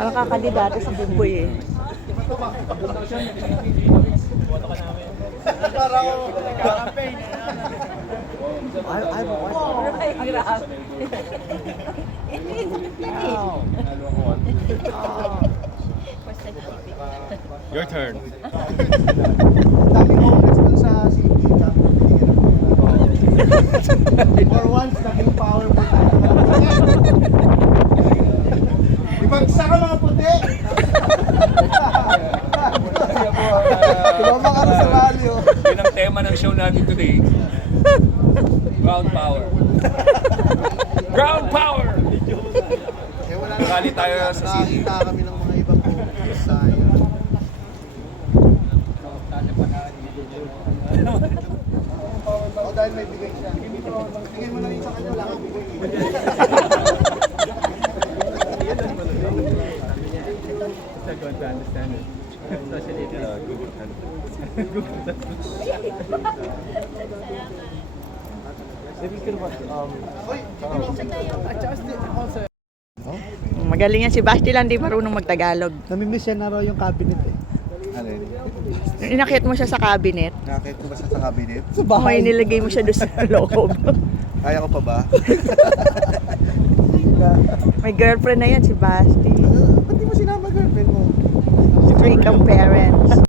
Ang kakakandidato sa Bumboy eh. Your turn. Daming homeless dun sa city. For once, naging powerful tayo. Ibagsak ka mga puti! Tumama ka sa value. Yun ang tema ng show natin today. Ground power. Ground power! Eh, wala Rally tayo sa city. Nakakita kami ng mga ibang homeless. Sayang. O dahil may bigay siya. Bigay mo na rin sa kanya, wala kang bigay. Magaling yan si Basti lang, di marunong magtagalog. Namimiss yan na raw yung cabinet eh. Ano yun? Inakit mo siya sa cabinet. Nakakit ko ba siya sa cabinet? Sa May nilagay mo siya doon sa loob. Kaya ko pa ba? May girlfriend na yan si Basti. Ba't di mo sinama girlfriend mo? Three parents.